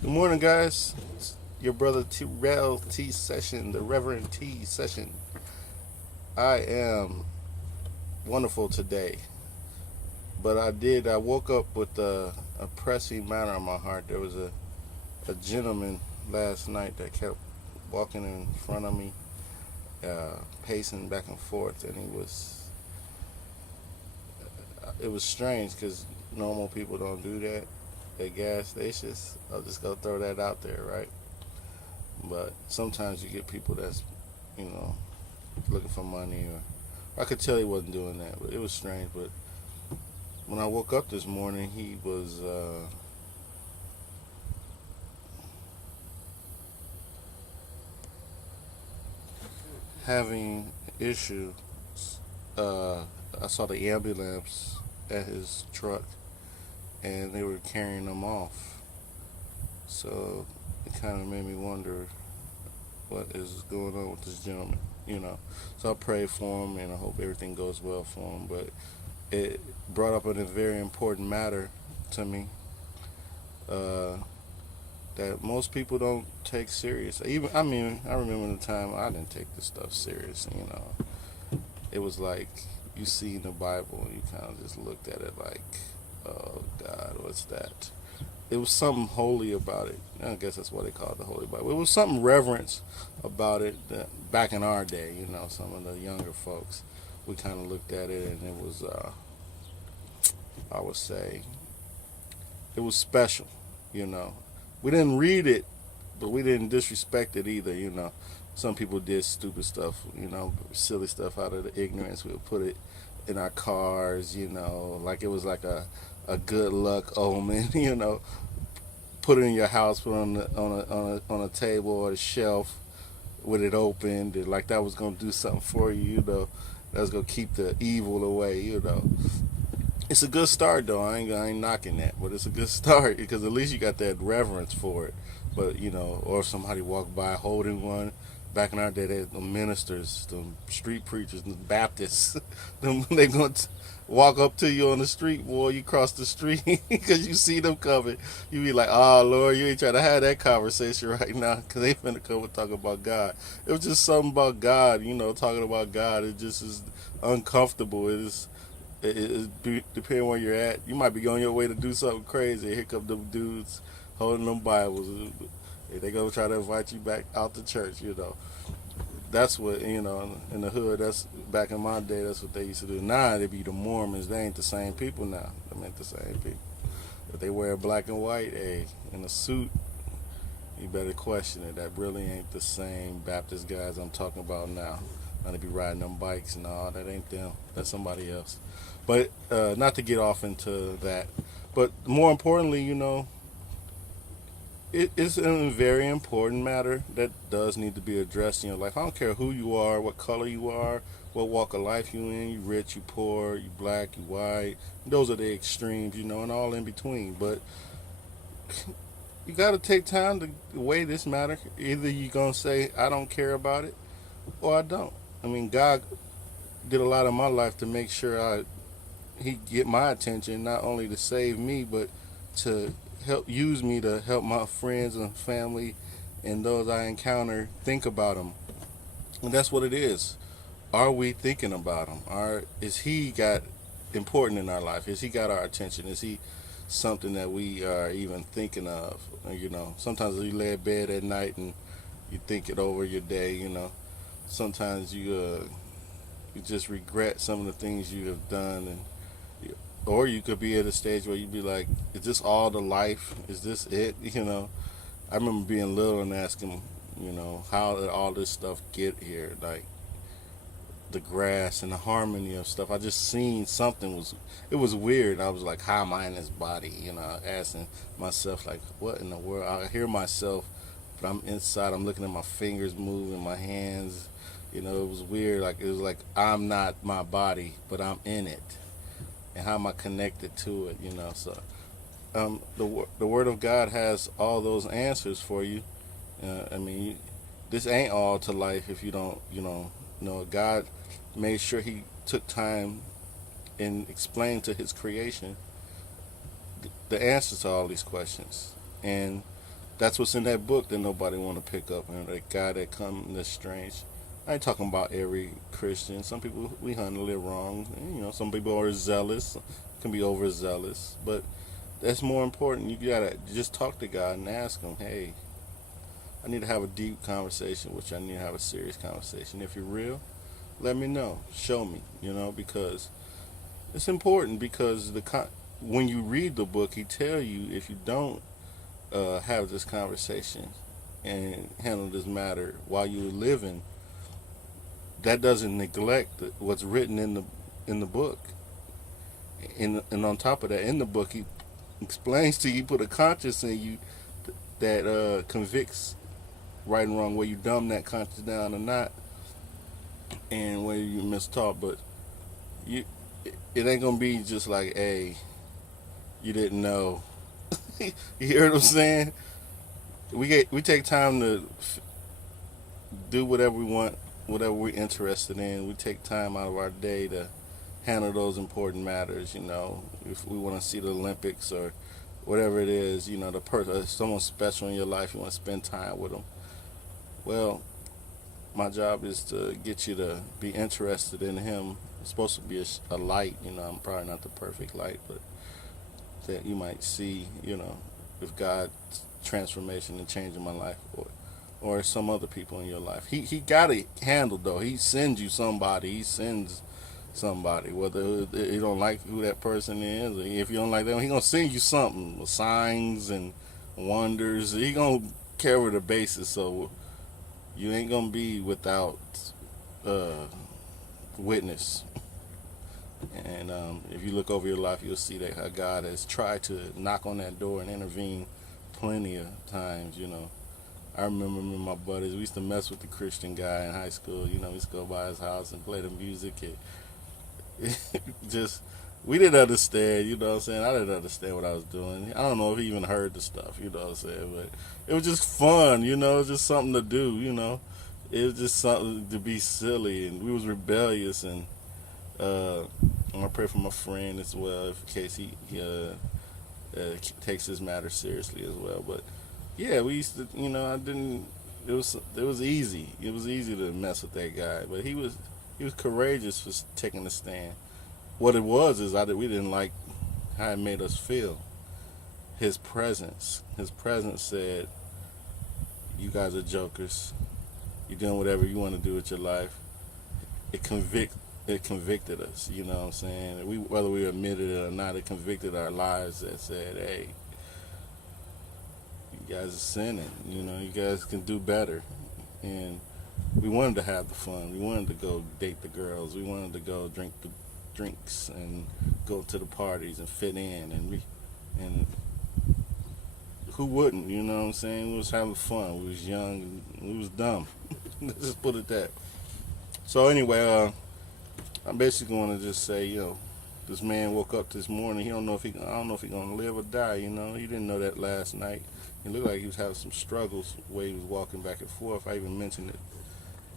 Good morning, guys. It's your brother Terrell T session, the Reverend T session. I am wonderful today, but I woke up with a pressing matter on my heart. There was a gentleman last night that kept walking in front of me, pacing back and forth, and it was strange because normal people don't do that at gas stations. I'll just go throw that out there, right? But sometimes you get people that's, you know, looking for money, or I could tell he wasn't doing that, but it was strange. But when I woke up this morning, he was having issues. Uh, I saw the ambulance at his truck, and they were carrying him off. So it kind of made me wonder what is going on with this gentleman. So I prayed for him, and I hope everything goes well for him. But it brought up a very important matter to me. Uh, that most people don't take serious. Even I remember the time I didn't take this stuff serious. It was like you see in the Bible, and you kind of just looked at it like, oh God, what's that? It was something holy about it. I guess that's what they call it, the Holy Bible. It was something reverence about it that back in our day. Some of the younger folks, we kind of looked at it, and it was, I would say, it was special. You know, we didn't read it, but we didn't disrespect it either. Some people did stupid stuff, silly stuff out of the ignorance. We'll put it in our cars, like it was like a good luck omen. Put it in your house, put it on a table or a shelf with it opened, and like that was gonna do something for you. That was gonna keep the evil away. It's a good start though. I ain't knocking that, but it's a good start because at least you got that reverence for it. But or if somebody walked by holding one. Back in our day, the ministers, the street preachers, the Baptists, they gonna walk up to you on the street, boy. You cross the street because you see them coming. You be like, "Oh Lord, you ain't trying to have that conversation right now because they finna come and talk about God." It was just something about God, talking about God. It just is uncomfortable. It is depending where you're at. You might be on your way to do something crazy. Here come them dudes holding them Bibles. They gonna try to invite you back out to church. That's what in the hood. That's back in my day. That's what they used to do. Now they be the Mormons. They ain't the same people now. They ain't the same people. If they wear black and white, in a suit, you better question it. That really ain't the same Baptist guys I'm talking about now. Now they be riding them bikes. No, that ain't them. That's somebody else. But not to get off into that. But more importantly, it is a very important matter that does need to be addressed in your life. I don't care who you are, what color you are, what walk of life you in. You rich, you poor, you black, you white. Those are the extremes, and all in between. But you got to take time to weigh this matter. Either you're gonna say I don't care about it, or I don't. God did a lot in my life to make sure He get my attention, not only to save me, but to help use me to help my friends and family and those I encounter think about him. And that's what it is. Are we thinking about him? Is he got important in our life? Is he got our attention? Is he something that we are even thinking of? Sometimes you lay in bed at night and you think it over your day. Sometimes you just regret some of the things you have done, and or you could be at a stage where you'd be like, is this all the life? Is this it? I remember being little and asking, how did all this stuff get here? Like the grass and the harmony of stuff. I just seen something it was weird. I was like, how am I in this body? Asking myself like, what in the world? I hear myself, but I'm inside. I'm looking at my fingers moving, my hands. It was weird. Like it was like I'm not my body, but I'm in it. And how am I connected to it? So the Word of God has all those answers for you. This ain't all to life if you don't, know. God made sure He took time and explained to His creation the answers to all these questions. And That's what's in that book that nobody want to pick up. And that guy that come that's strange. I ain't talking about every Christian. Some people we handle it wrong. You know, some people are zealous, can be overzealous, but that's more important. You gotta just talk to God and ask Him, hey, I need to have a deep conversation with you. I need to have a serious conversation. If you're real, let me know. Show me, because it's important because when you read the book, he tell you if you don't have this conversation and handle this matter while you're living, that doesn't neglect what's written in the book. And on top of that, in the book, he explains to you, put a conscience in you that convicts right and wrong, where you dumb that conscience down or not, and where you mistaught. But you, it ain't gonna be just like, hey, you didn't know. You hear what I'm saying? We take time to do whatever we want, whatever we're interested in. We take time out of our day to handle those important matters. If we want to see the Olympics or whatever it is, the person, someone special in your life, you want to spend time with them. Well, my job is to get you to be interested in him. It's supposed to be a light. I'm probably not the perfect light, but that you might see, if God's transformation and changing my life, or some other people in your life. He got it handled though. He sends you somebody. He sends somebody, whether you don't like who that person is, or if you don't like them, he gonna send you something, signs and wonders. He gonna cover the bases, so you ain't gonna be without witness. And if you look over your life, you'll see that how God has tried to knock on that door and intervene plenty of times. I remember me and my buddies, we used to mess with the Christian guy in high school. We used to go by his house and play the music. And just, we didn't understand, what I'm saying? I didn't understand what I was doing. I don't know if he even heard the stuff, what I'm saying? But it was just fun, just something to do, It was just something to be silly, and we was rebellious. And I'm gonna pray for my friend as well, in case he takes his matter seriously as well. But yeah, we used to, I didn't. It was easy. It was easy to mess with that guy, but he was courageous for taking a stand. What it was is we didn't like how it made us feel. His presence said, "You guys are jokers. You're doing whatever you want to do with your life." It convicted us. You know what I'm saying? Whether we admitted it or not, it convicted our lives that said, "Hey, you guys are sinning. You guys can do better." And we wanted to have the fun. We wanted to go date the girls. We wanted to go drink the drinks and go to the parties and fit in. And who wouldn't? You know what I'm saying? We was having fun. We was young and we was dumb. Let's just put it that. So anyway, I basically want to just say, this man woke up this morning. I don't know if he's gonna live or die. He didn't know that last night. It looked like he was having some struggles where he was walking back and forth. I even mentioned it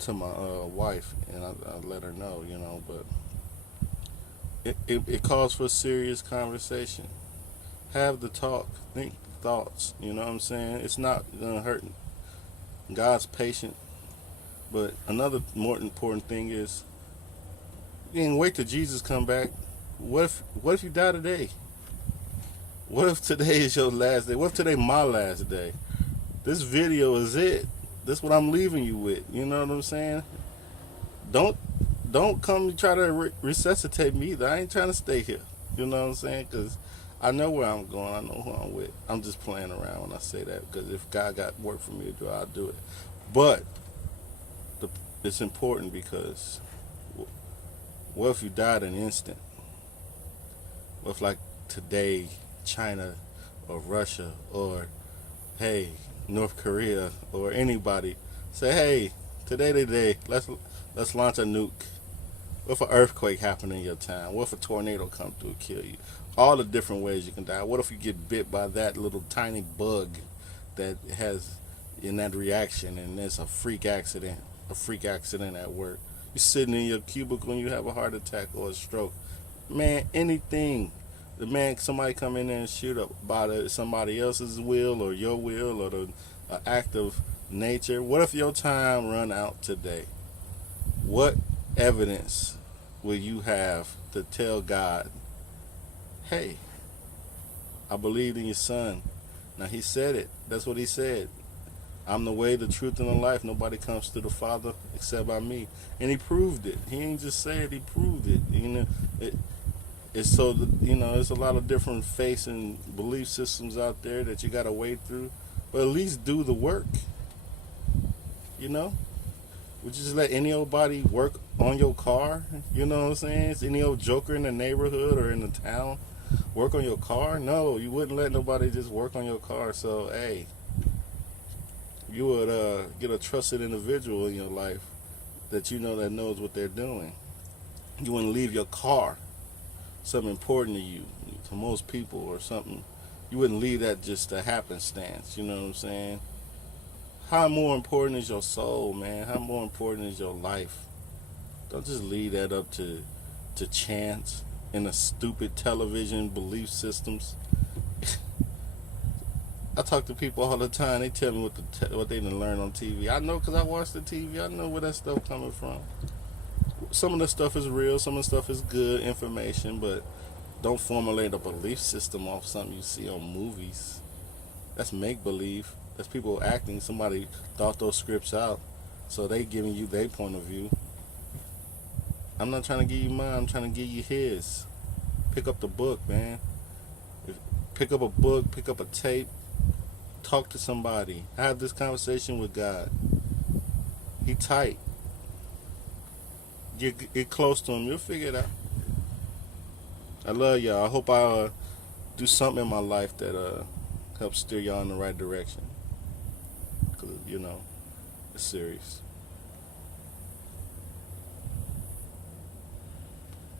to my wife, and I let her know, but it calls for a serious conversation. Have the talk, think the thoughts. You know what I'm saying? It's not gonna hurt. God's patient, but another more important thing is you didn't wait till Jesus come back. What if you die today? What if today is your last day? What if today my last day? This video is it. This is what I'm leaving you with. You know what I'm saying? Don't come try to resuscitate me either. I ain't trying to stay here. You know what I'm saying? Because I know where I'm going. I know who I'm with. I'm just playing around when I say that, because if God got work for me to do, I'll do it. But it's important, because what if you died in an instant? What if, like, today, China or Russia or, hey, North Korea or anybody say, hey, today, let's launch a nuke. What if an earthquake happened in your town? What if a tornado come through and kill you? All the different ways you can die. What if you get bit by that little tiny bug that has in that reaction, and it's a freak accident at work? You're sitting in your cubicle and you have a heart attack or a stroke. Man, anything. the man, somebody come in there and shoot up by somebody else's will or your will or the act of nature. What if your time run out today? What evidence will you have to tell God, hey, I believed in your son? Now he said it. That's what he said. I'm the way, the truth, and the life. Nobody comes to the Father except by me. And he proved it. He ain't just say it, he proved it. It's so that, there's a lot of different faiths and belief systems out there that you got to wade through. But at least do the work. Would you just let any old body work on your car? You know what I'm saying? It's any old joker in the neighborhood or in the town work on your car? No, you wouldn't let nobody just work on your car. So, hey, you would get a trusted individual in your life that that knows what they're doing. You wouldn't leave your car, something important to you, to most people, or something. You wouldn't leave that just a happenstance. You know what I'm saying? How more important is your soul, man? How more important is your life? Don't just leave that up to chance and the stupid television belief systems. I talk to people all the time. They tell me what they done learn on TV. I know because I watch the TV. I know where that stuff coming from. Some of the stuff is real. Some of the stuff is good information, but don't formulate a belief system off something you see on movies. That's make believe. That's people acting. Somebody thought those scripts out, so they giving you their point of view. I'm not trying to give you mine. I'm trying to give you his. Pick up the book, man. Pick up a book. Pick up a tape. Talk to somebody. Have this conversation with God. He tight. Get close to him. You'll figure it out. I love y'all. I hope I do something in my life that helps steer y'all in the right direction. Because, it's serious.